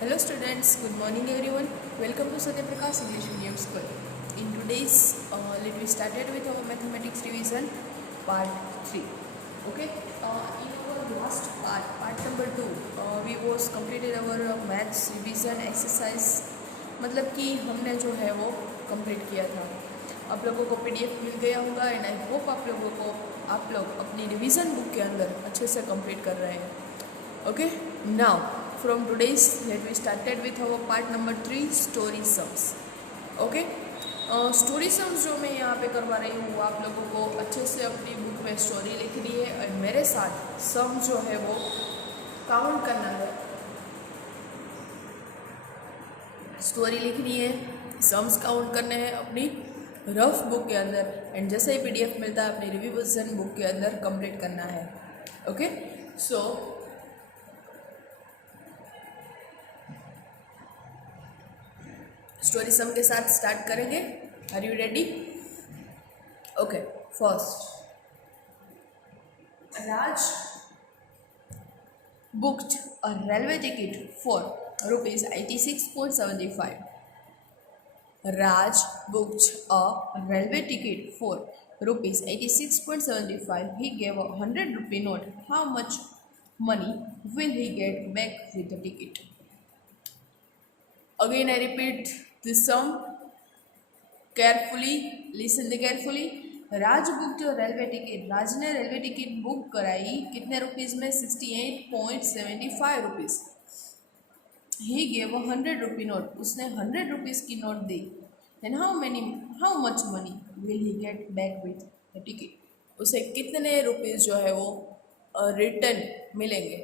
Hello students, good morning everyone. Welcome to Satya Prakash English Medium School. In today's, let me started with our mathematics revision part 3. Okay, in our last part number 2, we was completed our maths revision exercise. मतलब कि हमने जो है वो complete किया था. आप लोगों को पीडीएफ मिल गया होगा एंड आई होप आप लोग अपनी रिवीजन बुक के अंदर अच्छे से कंप्लीट कर रहे हैं. Okay, now from today's let we started with our part number 3 story sums. Okay, story sums जो मैं यहाँ पे करवा रही हूँ वो आप लोगों को अच्छे से अपनी बुक में स्टोरी लिखनी है और मेरे साथ सम जो है वो काउंट करना है. स्टोरी लिखनी है, सम्स काउंट करने हैं अपनी रफ बुक के अंदर एंड जैसे ही पीडीएफ मिलता है अपनी रिविजन बुक के अंदर कंप्लीट करना है. ओके, सो स्टोरी सम के साथ स्टार्ट करेंगे. Are you ready? Okay, first, Raj booked a railway ticket for rupees 86.75. Raj booked a railway ticket for rupees 86.75. He gave a 100 rupee note. How much money will he get back with the ticket? Again I repeat the sum carefully. Listen carefully. Raj book railway ticket, Raj ने railway ticket book कराई कितने rupees में? 68.75 rupees. He gave 100 rupee note, उसने 100 rupees की note दी. Then how much money will he get back with the ticket? उसे कितने rupees जो है वो रिटर्न मिलेंगे?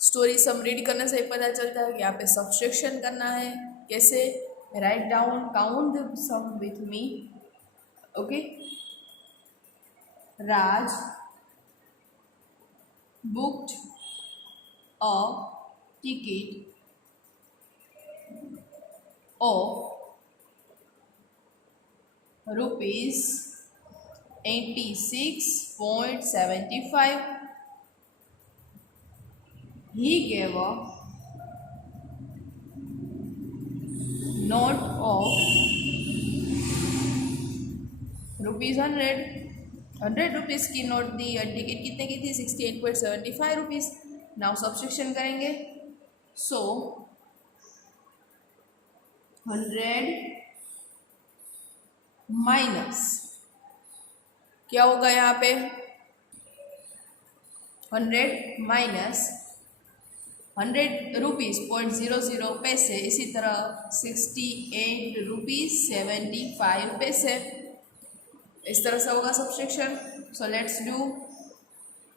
स्टोरी सम रीड करने से पता चलता है कि यहाँ पे सब्सट्रैक्शन करना है. कैसे? Write down, count the sum with me. Okay, Raj booked a ticket of rupees 86.75. He gave a note of rupees 100 rupees की नोट दी और टिकट कितने की थी? 68.75 रुपीज़. नाउ सब्सट्रैक्शन करेंगे. सो 100 माइनस क्या होगा यहाँ पे? 100 माइनस 100 रुपीज़ 0.00 पैसे, इसी तरह 68 रुपीज़ 75 पैसे. इस तरह से होगा सब्सट्रैक्शन. So let's do.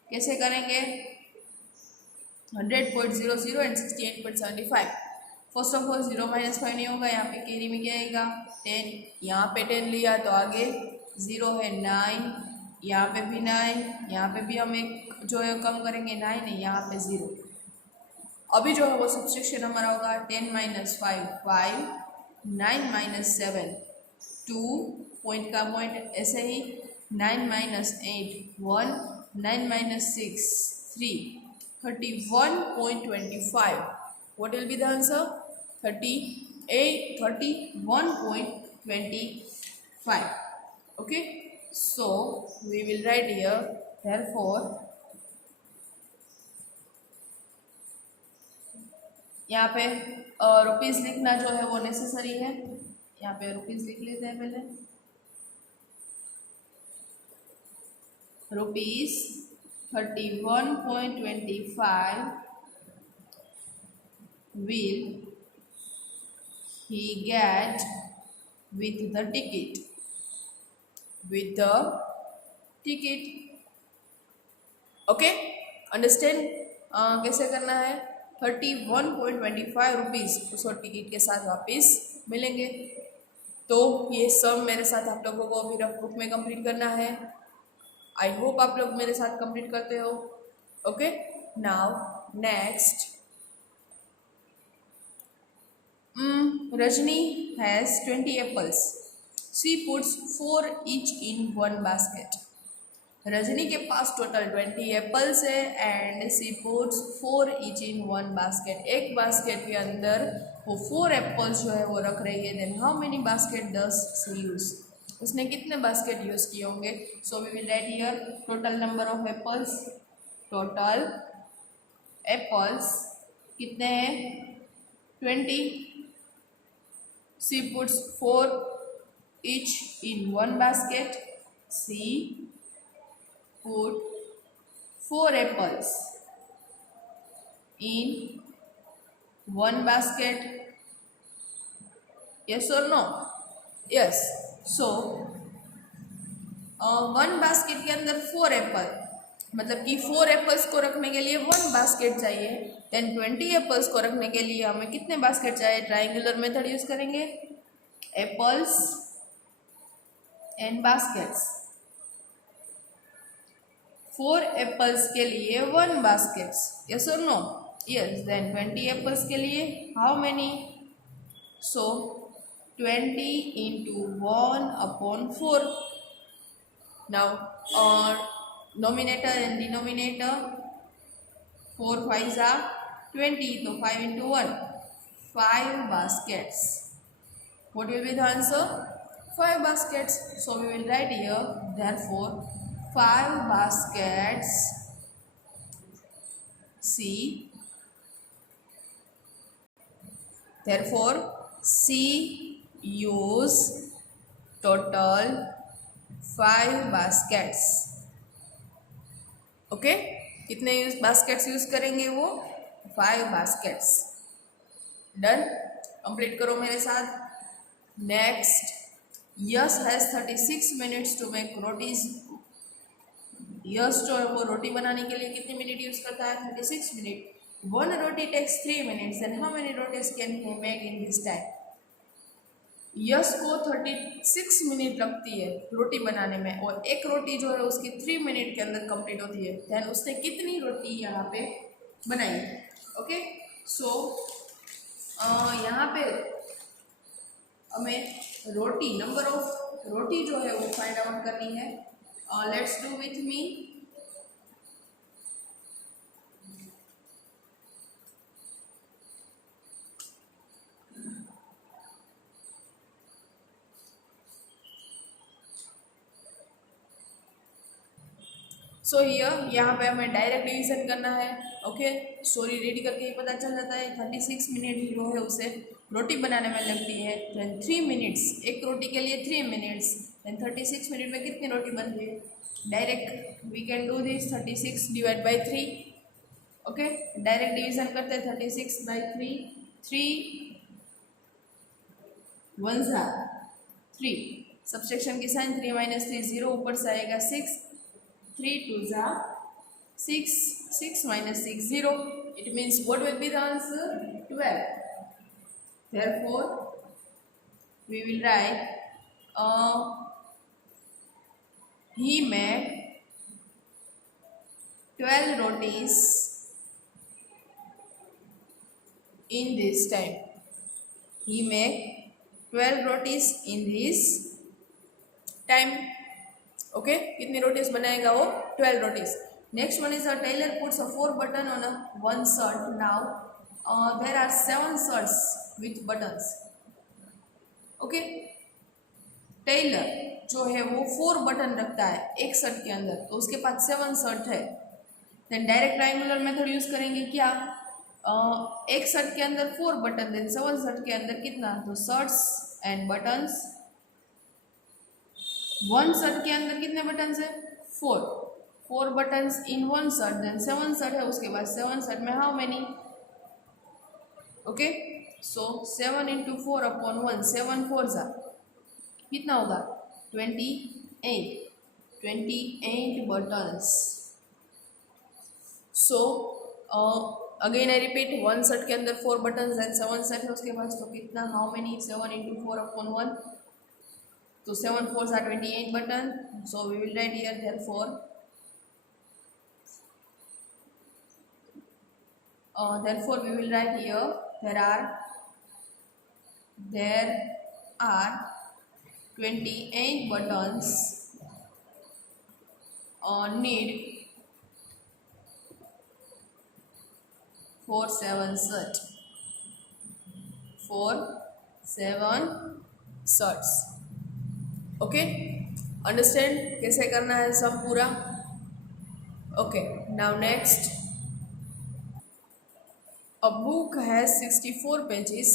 कैसे करेंगे? 100.00 and 68.75. First of all 0 minus 5 नहीं होगा, यहाँ पे कैरी में क्या आएगा? 10. यहाँ पे 10 लिया तो आगे 0 है 9, यहाँ पे भी 9, यहाँ पे भी हम एक जो है कम करेंगे 9 है, यहाँ पे 0. अभी जो है वो सब्सट्रैक्शन हमारा होगा 10 माइनस 5 5, 9 माइनस 7 2, पॉइंट का पॉइंट, ऐसे ही 9 minus 8 1, 9 minus 6 3, 31.25. What will be the answer? 31.25. Okay, so we will write here, therefore यहाँ पे रुपीज़ लिखना जो है वो नेसेसरी है. यहाँ पे रुपीज़ लिख लेते हैं पहले. Rupees 31.25 will he get with the ticket? With the ticket. Okay, understand? कैसे करना है? 31.25 रुपीज़ उसको टिकट के साथ वापस मिलेंगे. तो ये सब मेरे साथ आप लोगों को अभी रफ बुक में कंप्लीट करना है. आई होप आप लोग मेरे साथ कंप्लीट करते हो. Okay, now next. Rajni has 20 apples. She puts 4 each in one basket. Rajni के पास टोटल 20 एप्पल्स है and she puts 4 each in one basket. एक बास्केट के अंदर वो 4 एप्पल्स जो है वो रख रही है। Then how many basket does she use, उसने कितने बास्केट यूज किए होंगे। So we will write here total number of apples. Total apples कितने हैं 20। She puts 4 each in one basket. She put 4 apples in one basket. Yes or no? Yes. So one basket के अंदर 4 Apple, मतलब कि 4 apples को रखने के लिए 1 बास्केट चाहिए। देन 20 एप्पल्स को रखने के लिए हमें कितने बास्केट चाहिए। ट्राइंगुलर मेथड यूज करेंगे, एप्पल्स एंड बास्केट्स। 4 एप्पल्स के लिए 1 बास्केट्स। यस और नो? यस। देन 20 एप्पल्स के लिए how many. So 20 into 1 upon 4। Now nominator and denominator 4 5 are 20, तो 5 into 1 5 baskets. What will be the answer? 5 baskets. So we will write here therefore 5 baskets C. Therefore C use total 5 baskets. Okay कितने baskets use करेंगे वो 5 baskets. Done, complete करो मेरे साथ। Next, Yash has 36 minutes to make rotis. Yash जो है वो रोटी बनाने के लिए कितने मिनट यूज करता है 36 minute. 1 roti takes 3 minutes and how many rotis can he make in this time. Yash को 36 मिनट लगती है रोटी बनाने में और एक रोटी जो है उसकी 3 मिनट के अंदर कंप्लीट होती है। देन उसने कितनी रोटी यहाँ पे बनाई। ओके सो यहाँ पे हमें रोटी नंबर ऑफ रोटी जो है वो फाइंड आउट करनी है। Let's do with me. So यहाँ पे हमें डायरेक्ट डिवीजन करना है। ओके स्टोरी रेडी करके ही पता चल जाता है 36 मिनट जो है उसे रोटी बनाने में लगती है। देन 3 मिनट्स, एक रोटी के लिए 3 मिनट्स। देन 36 मिनट में कितनी रोटी बनती है। Direct we can do this 36 divide by 3। Okay direct division करते हैं 36 बाई 3। 3 1 ज़ा 3, सब्सट्रैक्शन की साइन 3 माइनस 3 0, ऊपर से आएगा 6। 3 2 ज़ा 6, 6 minus 6 0. It means what will be the answer? 12. Therefore, we will write he made 12 rotis in this time. He made 12 rotis in this time. Okay कितनी रोटीज बनाएगा वो 12 rotis. Next one is a tailor puts a 4 button on a 1 shirt. Now there are 7 shirts with buttons. Okay tailor जो है वो 4 button रखता है एक shirt के अंदर, तो उसके पास 7 शर्ट है। Then direct triangular method use करेंगे क्या। एक शर्ट के अंदर 4 बटन, देन 7 शर्ट के अंदर कितना, तो शर्ट्स एंड बटन्स। 1 शर्ट के अंदर कितने बटन्स है 4 बटन्स इन 1 शर्ट। देन 7 शर्ट है उसके बाद 7 शर्ट में how many. Okay so 7 into 4 upon 1, 7 4 ज़ा कितना होगा 28 buttons. So again I repeat, 1 shirt के अंदर 4 बटन्स एंड 7 शर्ट है उसके पास, तो कितना हाउ मेनी 7 इंटू 4 अपॉन 1, तो 7 4s are 28 button. So we will write here therefore we will write here there are 28 buttons need for 7 shirts. Okay, understand कैसे करना है सब पूरा. Okay, now next. A book has 64 pages.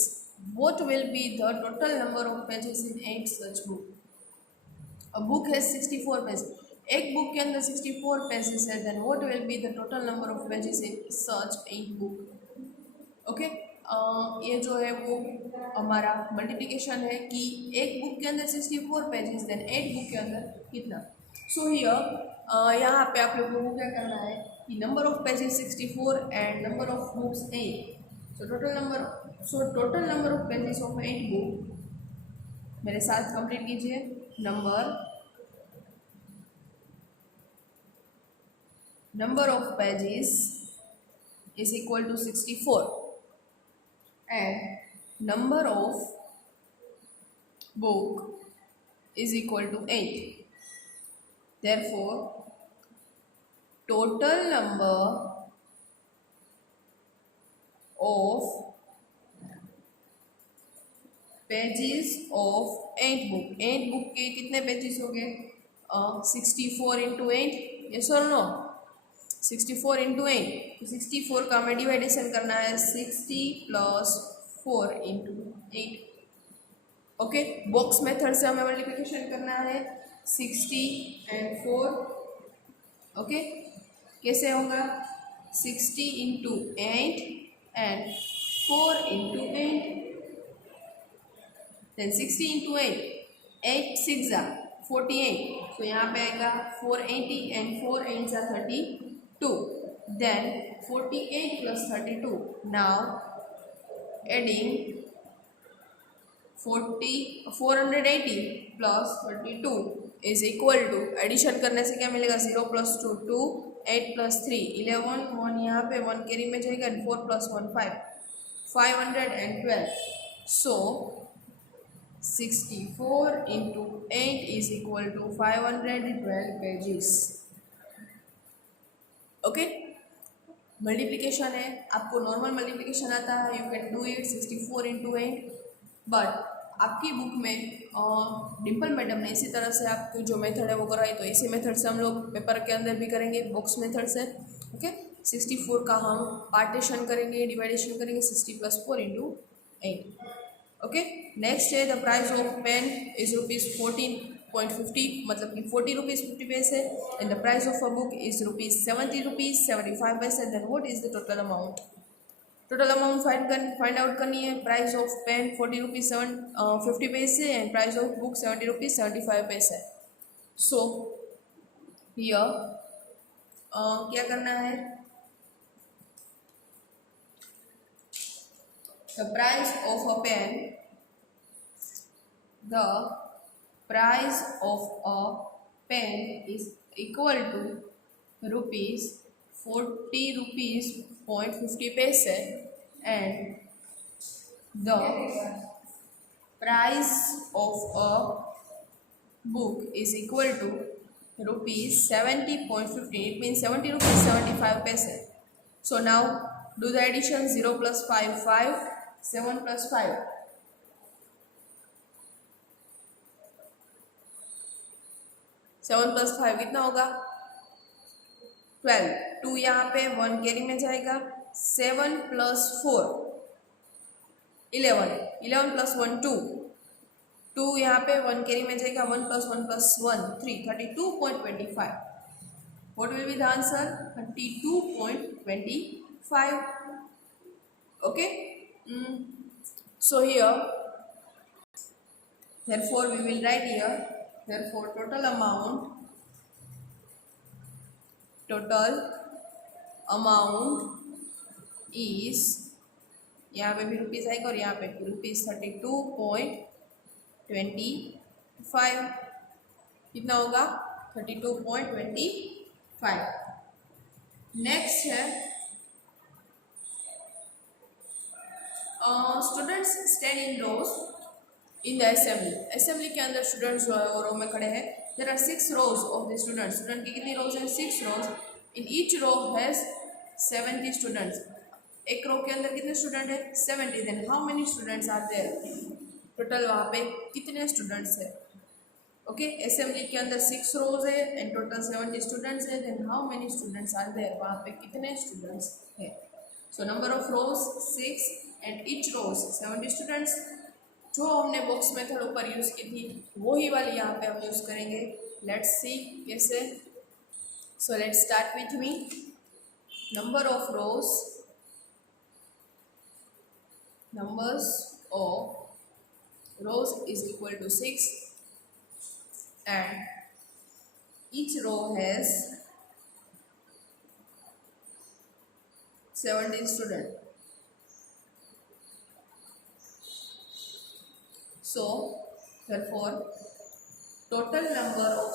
What will be the total number of pages in 8 such book? A book has 64 pages. एक book के अंदर 64 pages है. Then what will be the total number of pages in such एक book. Okay, ये जो है वो हमारा मल्टीप्लिकेशन है कि एक बुक के अंदर 64 पेजेस, देन 8 बुक के अंदर कितना. सो हियर यहाँ पे आप लोगों को क्या करना है कि number of pages 64 and number of books 8. So total number of pages of 8 book मेरे साथ कंप्लीट कीजिए. number of pages is equal to 64 and number of book is equal to 8. Therefore, total number of pages of 8 book. 8 book के कितने pages हो गए? 64 into 8. Yes और no? 64 into 8. तो 64 का हमें डिवाइडेशन करना है 60 plus 4 into 8. Okay, box method से हमें मल्टीप्लिकेशन करना है 60 एंड 4. ओके, कैसे होगा? 60 into 8 and 4 into 8. Then 60 into 8, 8 6 48. तो यहाँ पे आएगा 480 and 4 8 32. Then 48 plus 32. Now adding 480 plus 32 is equal to, addition करने से क्या मिलेगा? 0 प्लस 2 2, 8 प्लस 3 11, 1 यहाँ पे 1 कैरी में जाएगा, 4 plus 1 5, 512. So 64 into 8 is equal to 512 pages. Okay, multiplication है, आपको नॉर्मल मल्टीप्लिकेशन आता है, you can do it 64 into 8. But आपकी बुक में डिम्पल मैडम ने इसी तरह से आपको जो मेथड है वो कराई, तो इसी मेथड से हम लोग पेपर के अंदर भी करेंगे, बॉक्स मेथड से. ओके, 64 का हम पार्टीशन करेंगे, डिवाइडेशन करेंगे 60 प्लस 4 इंटू 8. ओके, नेक्स्ट है the price of pen is ₹14.50, मतलब कि 40 रुपीज़ 50 पैसे. And the price of a book is ₹70 rupees 75 पैसे. Then what is the total amount? Total amount find out करनी है. प्राइस ऑफ पेन 40 रुपीज़ 50 पैसे and price of book 70 rupees 75 पैसे. So here क्या करना है? The price of a pen is equal to ₹40.50 paise and the price of a book is equal to ₹70.50. It means 70 rupees 75 paise. So now do the addition. 0 plus 5 5, 7 plus 5, 7 plus 5 कितना होगा? 12. 2 यहाँ पे 1 carry में जाएगा. 7 plus 4 11, 11 plus 1 2, 2 यहाँ पे 1 carry में जाएगा. 1 plus 1 plus 1 3, 32.25. What will be the answer? 32.25. Okay. So here, therefore we will write here, therefore total amount is, यहाँ पे भी रुपीज़ आएगा और यहाँ पे ₹32.25. कितना होगा? 32.25. नेक्स्ट है students stand in rows in the assembly. Assembly के अंदर स्टूडेंट्स जो है वो रो में खड़े हैं. There are 6 rows of the students, student की कितनी रोज है 6 rows, in each row has 70 students, एक रो के अंदर कितने स्टूडेंट है 70, then how many students are there, total वहाँ पे कितने स्टूडेंट्स है। ओके, असेंबली के अंदर 6 रोज है एंड टोटल 70 स्टूडेंट्स है, then how many students are there, वहाँ पे कितने स्टूडेंट्स है। So number of rows 6 and each rows 70 students. जो हमने बॉक्स मेथड ऊपर यूज़ की थी वही वाली यहाँ पे हम यूज़ करेंगे। लेट्स सी कैसे। So let's start with me. Number of rose, numbers of rows is equal to 6 and each row has 70 students. So therefore total number of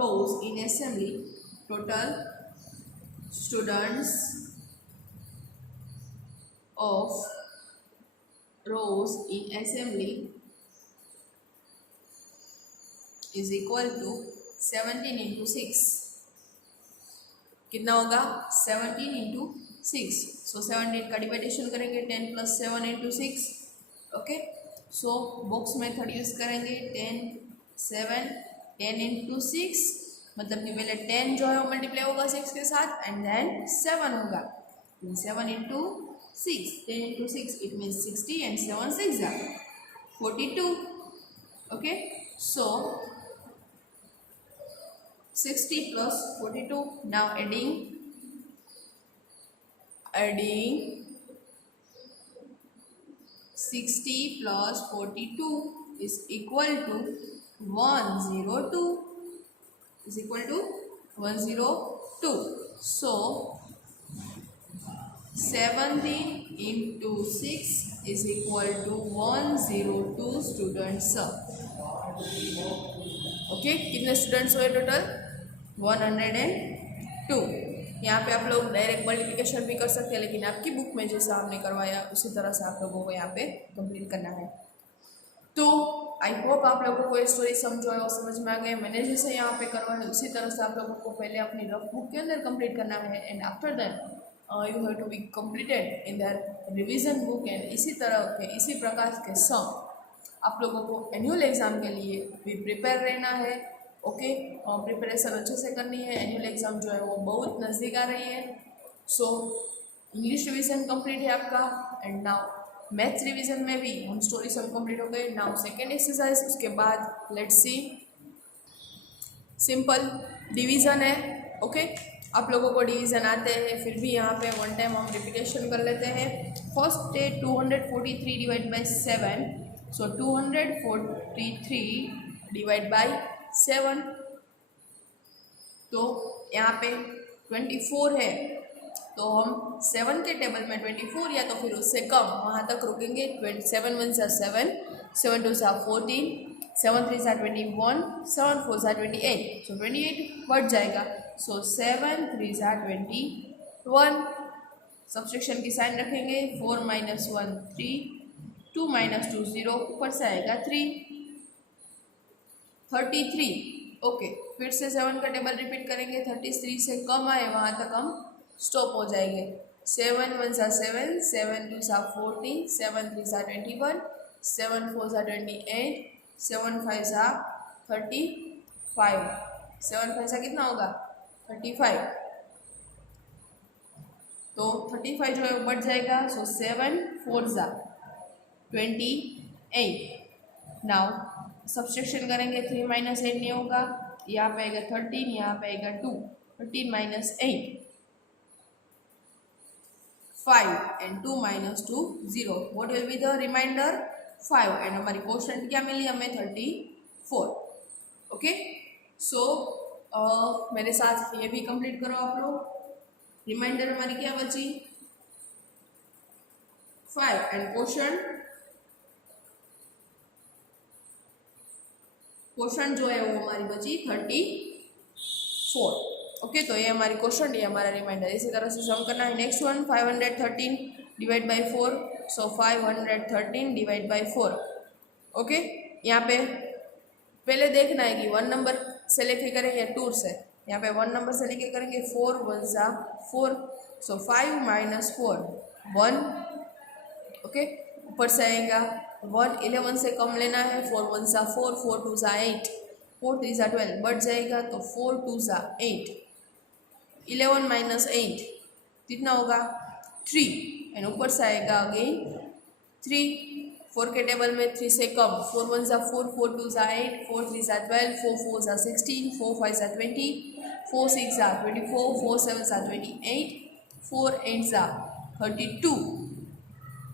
rows in assembly, total students of rows in assembly is equal to 17 into 6. कितना होगा 17 into 6। सो 17 का डिवाइडेशन करेंगे 10 plus 7 into 6। Okay, सो box method use करेंगे 10 7 10 into 6, मतलब कि पहले 10 जो है वो मल्टीप्लाई होगा 6 के साथ एंड देन 7 होगा, 7 into 6, 10 into 6 it means 60 and 7 6 are 42. Okay, so 60 plus 42, now adding 60 plus 42 is equal to 102, is equal to 102. So 17 into 6 is equal to 102 students. Okay, कितने स्टूडेंट्स हुए टोटल 102। यहाँ पे आप लोग डायरेक्ट मल्टीप्लिकेशन भी कर सकते हैं, लेकिन आपकी बुक में जैसा आपने करवाया उसी तरह से आप लोगों को यहाँ पे कंप्लीट करना है। तो आई होप आप लोगों को ये स्टोरी समझो और समझ में आ गए। मैंने जैसे यहाँ पे करवाया उसी तरह से आप लोगों को पहले अपनी रफ बुक के अंदर कंप्लीट करना है and after that you have to be completed in that revision book and इसी तरह के इसी प्रकार के सम आप लोगों को एनुअल एग्ज़ाम के लिए भी प्रिपेयर रहना है। ओके, प्रिपरेशन अच्छे से करनी है, एनुअल एग्ज़ाम जो है वो बहुत नज़दीक आ रही है। सो इंग्लिश रिवीजन कंप्लीट है आपका एंड नाउ मैथ्स रिवीजन में भी हम स्टोरी सब कंप्लीट हो गए। नाउ सेकेंड एक्सरसाइज, उसके बाद लेट्स सी सिंपल डिवीज़न है। ओके, आप लोगों को डिवीज़न आते हैं, फिर भी यहाँ पे वन टाइम हम रिपीटेशन कर लेते हैं। फर्स्ट है 243 divide by 7, so 243 divide by 7, तो यहाँ पे 24 है, तो हम 7 के टेबल में 24 या तो फिर उससे कम वहाँ तक रुकेंगे। 7 1 सा 7, 7 2 सा 14, 7 3 सा 21, 7 4 सा 28, सो 28 बढ़ जाएगा। सो 7 3 सा 21, सब्सट्रैक्शन की साइन रखेंगे, 4 - 1 3, 2 - 2 0, ऊपर से आएगा 3, 33। ओके, फिर से 7 का टेबल रिपीट करेंगे, 33 से कम आए वहाँ तक हम स्टॉप हो जाएंगे। 7 1 सा 7, 7 2 सा 14, 7 3 सा 21, 7 4 सा 28, 7 5 सा 35, 7 5 सा कितना होगा 35, तो 35 जो है वो बढ़ जाएगा। सो 7 4 सा 28। नाउ सब्सट्रैक्शन करेंगे, 3 - 8 नहीं होगा, यहाँ पे आएगा 13, यहाँ पे आएगा 2, 13 - 8 5 and 2 - 2 0, what will be the remainder 5 and हमारी क्वोशंट क्या मिली हमें 34। ओके, सो मेरे साथ ये भी कंप्लीट करो आप लोग। रिमाइंडर हमारी क्या बची 5 एंड क्वोशंट जो है वो हमारी बची 34। ओके, तो ये हमारी क्वेश्चन, ये हमारा रिमाइंडर। इसी तरह से सम करना है। Next one 513 divide by 4, so 513 divide by 4। Okay, यहाँ पे पहले देखना है कि 1 नंबर से लेके करेंगे 2 से, यहाँ पे 1 नंबर से लेके करेंगे 4 1 सा 4, सो 5 माइनस 4 1, ओके। ऊपर से आएगा 1, 11 से कम लेना है, 4 1 सा 4, 4 2 सा 8, 4 3 सा 12, बढ़ जाएगा तो 4 2 सा 8, 11 माइनस 8 कितना होगा 3, एंड ऊपर से आएगा अगेन 3, 4 के टेबल में 3 से कम, 4 1 सा 4, 4 2 सा 8, 4 3 सा 12, 4 4 सा 16, 4 5 सा 20, 4 6 सा 24, 4 7 सा 28, 4 8 सा 32,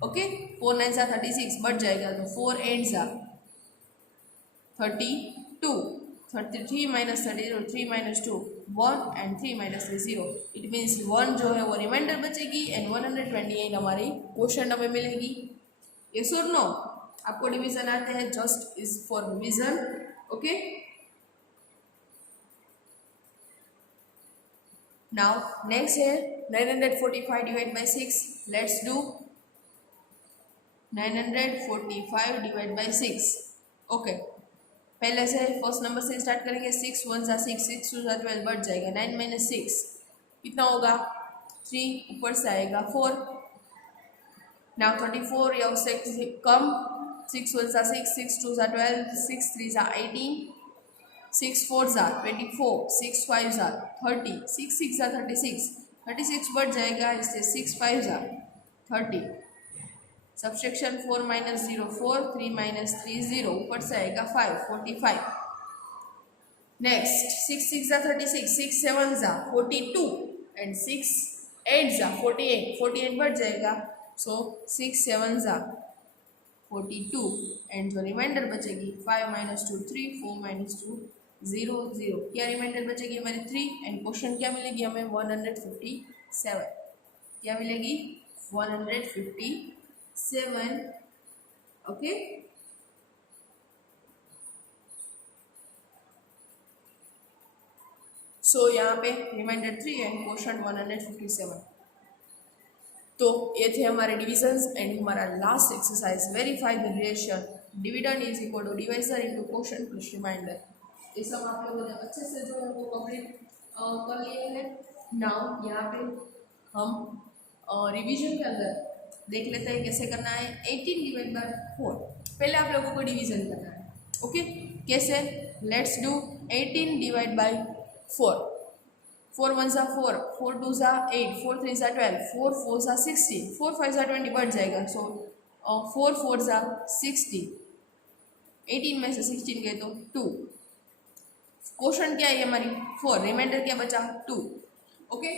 ओके। 4 9 सा 36, बढ़ जाएगा तो 4 8 सा 32, 33 minus 32, 3 minus 2 1, and 3 minus 3 0, it means 1 जो है वो रिमाइंडर बचेगी, एंड 128 हमारी क्वेश्चन हमें मिलेगी। यस और नो? आपको डिवीजन आते हैं, just is for revision, okay. Now next है 945 divide by 6, let's do 945 divide by 6, okay. पहले से फर्स्ट नंबर से स्टार्ट करेंगे, 6 1 सा 6, 6 2 सा 12, बढ़ जाएगा 9 माइनस 6 कितना होगा 3, ऊपर से आएगा 4, नाउ 34 या उससे कम, 6 1 सा 6, 6 2 सा 12, 6 3 सा 18, 6 4 सा 24, 6 5 सा 30, 6 6 सा 36, 36 बढ़ जाएगा, इससे 6 5 सा 30, सब्सट्रैक्शन 4 माइनस 0 4, 3 माइनस 3 0, ऊपर से आएगा 5 45। नेक्स्ट 6 6 सा 36, 6 7 सा 42, एंड 6 8 सा 48, 48 बढ़ जाएगा, सो 6 7 सा 42, एंड जो रिमाइंडर बचेगी 5 माइनस 2 3, 4 माइनस 2 0 0, क्या रिमाइंडर बचेगी हमारी 3, एंड क्वेश्चन क्या मिलेगी हमें 157, क्या मिलेगी 157, ओके। सो यहाँ पे रिमाइंडर 3 एंड क्वेश्चन 157। तो ये थे हमारे डिविजन्स, एंड हमारा last exercise, verify the relation dividend is equal to divisor into quotient plus remainder. ये सब आप लोगों ने अच्छे से जो है वो कंप्लीट कर लिए हैं। नाउ यहाँ पे हम रिवीजन के अंदर देख लेते हैं कैसे करना है। 18 डिवाइड बाय 4, पहले आप लोगों को डिवीजन करना है, ओके। कैसे? लेट्स डू 18 डिवाइड बाय 4, 4 1 सा 4, 4 2 सा 8, 4 3 सा 12, 4 4 सा 16, 4 5 सा 20, बढ़ जाएगा, सो 4 4 सा 60, 18 में से 16 गए तो 2, क्वेश्चन क्या है हमारी 4, रिमाइंडर क्या बचा 2, ओके।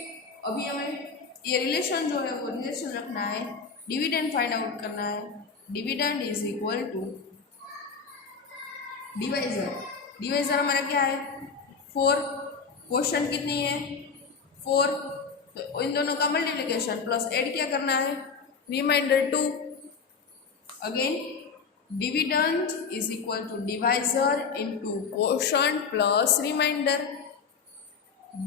अभी हमें ये रिलेशन जो है वो रिलेशन रखना है, डिविडेंड फाइंड आउट करना है। Dividend is equal to divisor, divisor हमारा क्या है 4, क्वेश्चन कितनी है 4, तो इन दोनों का मल्टीप्लिकेशन प्लस ऐड क्या करना है remainder 2, again dividend is equal to divisor into quotient plus remainder,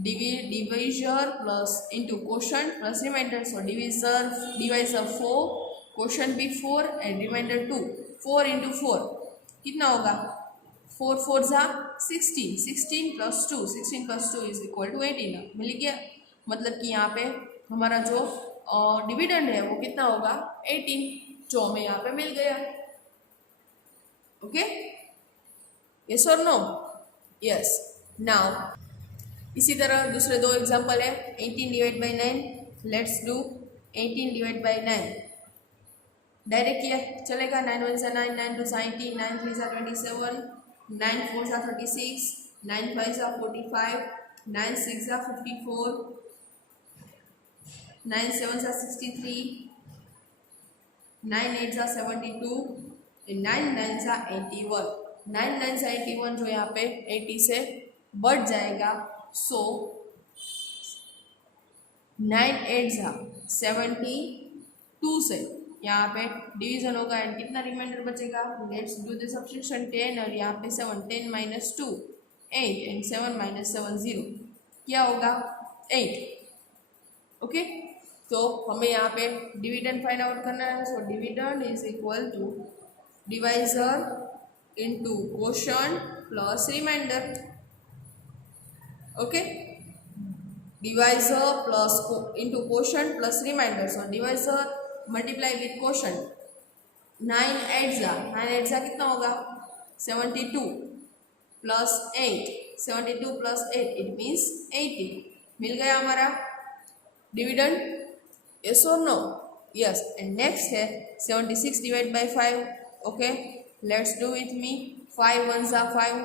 divisor plus into quotient plus remainder, so divisor 4, quotient भी 4 एंड रिमाइंडर 2, 4 इंटू 4 कितना होगा 4 4 सा 16, 16 plus 2, 16 plus 2 is equal to 18, मिल गया। मतलब कि यहाँ पे हमारा जो डिविडेंड है वो कितना होगा 18, जो हमें यहाँ पे मिल गया, ओके। यस और नो? यस। नाउ इसी तरह दूसरे दो एग्जाम्पल है, 18 divide by 9, let's do 18 divide by 9, direct किया चलेगा, 9 1 सा 9, 9 2 सा 18, 9 3 सा 27, 9 4 सा 36, 9 5 सा 45, 9 6 सा 54, 9 7 सा 63, 9 8 सा 72, 9 9 सा 81, 9 9 सा 81 जो यहाँ पे 80 से बढ़ जाएगा, सो 9 8 सा 72 से यहाँ पे डिवीजन होगा, एंड कितना रिमाइंडर बचेगा, लेट्स डू द सब्स्टिट्यूशन 10 और यहाँ पे 7, 10 माइनस 2 8 एंड 7 माइनस 7 0, क्या होगा 8, ओके। तो हमें यहाँ पे डिविडेंड फाइंड आउट करना है, so dividend is equal to divisor into quotient plus remainder, okay, divisor plus into quotient plus remainder. So divisor multiply with quotient. 9 8 कितना होगा 72 प्लस 8. 72 plus 8 it means 80. मिल गया हमारा डिविडेंड. यस और नो? यस. एंड नेक्स्ट है 76 divide by 5. Okay, let's do with me. 5 1 जा 5,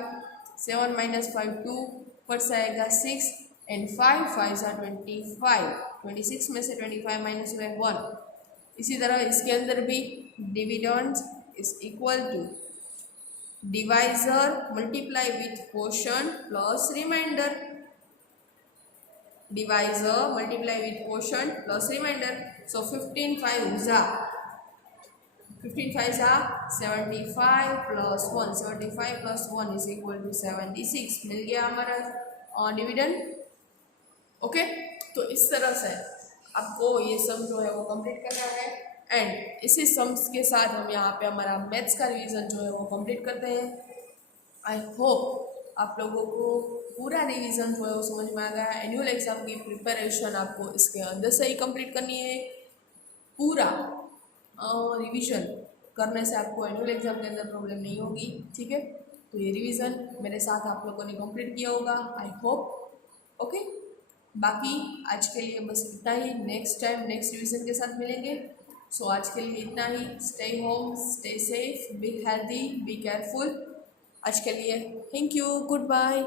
7 minus 5 2, ऊपर से आएगा 6 एंड 5 5 जा 25. 26 में से 25 माइनस हुआ 1. इसी तरह इसके अंदर भी dividend is equal to divisor multiply with quotient plus remainder. Divisor multiply with quotient plus remainder. So 15 5 जा 75 plus 1. 75 plus 1 is equal to 76. मिल गया हमारा डिविडेंड. ओके, तो इस तरह से आपको ये सम जो है वो कंप्लीट करना है. एंड इसी सम्स के साथ हम यहाँ पे हमारा मैथ्स का रिवीजन जो है वो कंप्लीट करते हैं. आई होप आप लोगों को पूरा रिवीजन जो है वो समझ में आ गया. एनुअल एग्ज़ाम की प्रिपरेशन आपको इसके अंदर से ही कंप्लीट करनी है. पूरा रिवीजन करने से आपको एनुअल एग्ज़ाम के अंदर प्रॉब्लम नहीं होगी. ठीक है, तो ये रिवीजन मेरे साथ आप लोगों ने कंप्लीट किया होगा. I hope. ओके, बाकी आज के लिए बस इतना ही. नेक्स्ट टाइम नेक्स्ट रिवीजन के साथ मिलेंगे. सो आज के लिए इतना ही. Stay home, stay safe, be healthy, be careful. आज के लिए थैंक यू, गुड बाय.